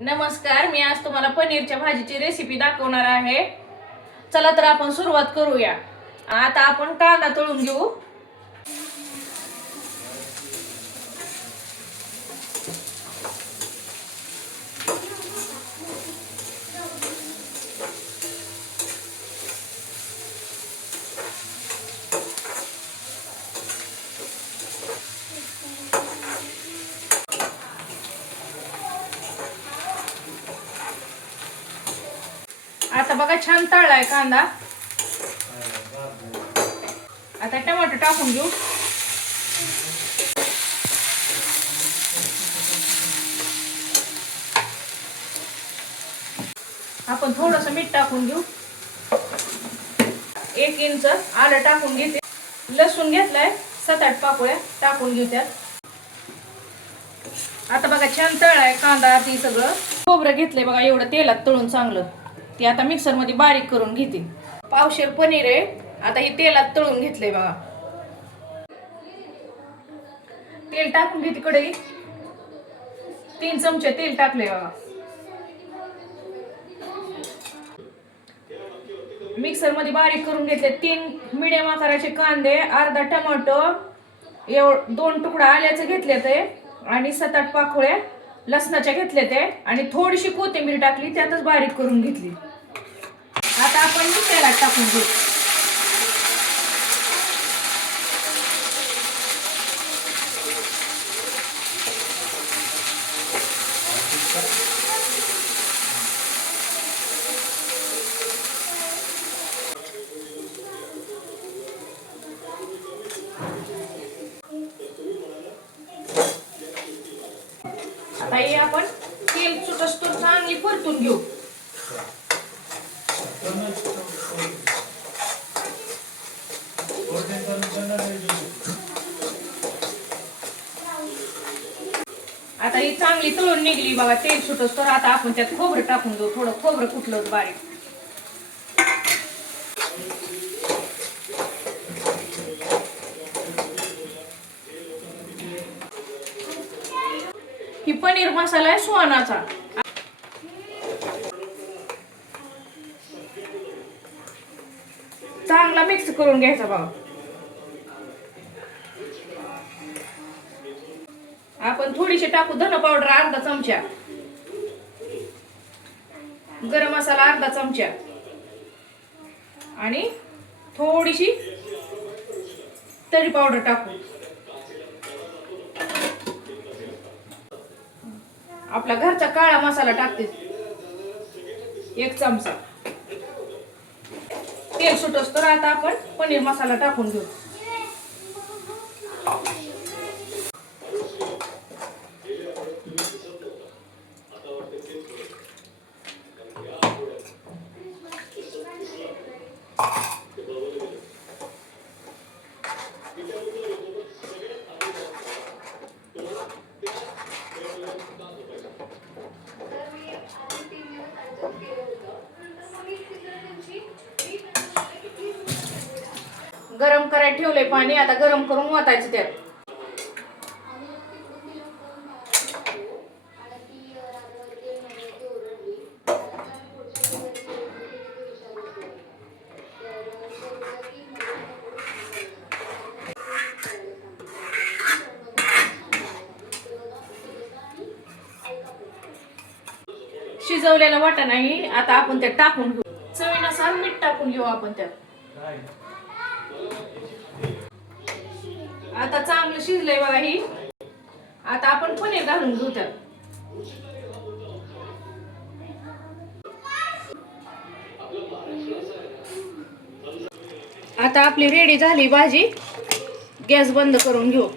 नमस्कार, मी आज तुम्हाला पनीरच्या भाजीची रेसिपी दाखवणार आहे. चला तर आपण सुरुवात करूया. आता आपण कांदा तळून घेऊ. आता बघा छान तळलाय कांदा. आता टमाटर टाकून घेऊ. आपण थोडंसं मीठ टाकून घेऊ. 1 इंच आलं टाकून घेते. लसूण घेतलाय 7-8 पाकळ्या टाकून घेऊ त्यात. आता बघा छान तळलाय कांदा. ती सगळं खोबरं घेतलंय बघा एवढं तेलात तळून चांगलं. ते आता मिक्सर मध्ये बारीक करून घेते. पावशेर पनीर आहे. आता हे तेलात तळून घेतलंय बघा. तेल टाकून घेते कढई. 3 चमचे तेल टाकले बघा. मिक्सर मध्ये बारीक करून घेतले. 3 मीडियम आकाराचे कांदे, अर्धा टमाटो, 2 तुकडा आल्याचे घेतले ते आणि 7-8 पाकळ्या लसणाच्या घेतले ते आणि थोडीशी कोथिंबीर टाकली, त्यातच बारीक करून घेतली. आता आपण तेलात टाकून घेऊ. आता हे आपण तेल सुटस्तोवर चांगली परतून घेऊ. आता ही चांगली तळून निघली बघा तेल सुटस्तोवर. आता आपण त्यात खोबरं टाकून देऊ. थोडं खोबरं कुटलं होतं बारीक. ही पनीर मसाला आहे सुहानाचा. चांगला मिक्स करून घ्यायचा बघा. आपण थोडीशी टाकू धना पावडर अर्धा चमचा, गरम मसाला अर्धा चमचा आणि थोडीशी तरी पावडर टाकू. आपला घरचा काळा मसाला टाकते 1 चमचा. तेल सुटस तर आता आपण पनीर मसाला टाकून घेऊ. गरम करायला ठेवलंय पाणी. आता गरम करून ओतायचं त्यात. शिजवलेला वाटाणा नाही. आता आपण त्यात टाकून घेऊ. चवीनुसार मीठ टाकून घेऊ आपण त्यात. आता चांगलं शिजलंय बघा ही. आता आपण पनीर घालून घेऊ त्यात. आता आपली रेडी झाली भाजी. गॅस बंद करून घेऊ.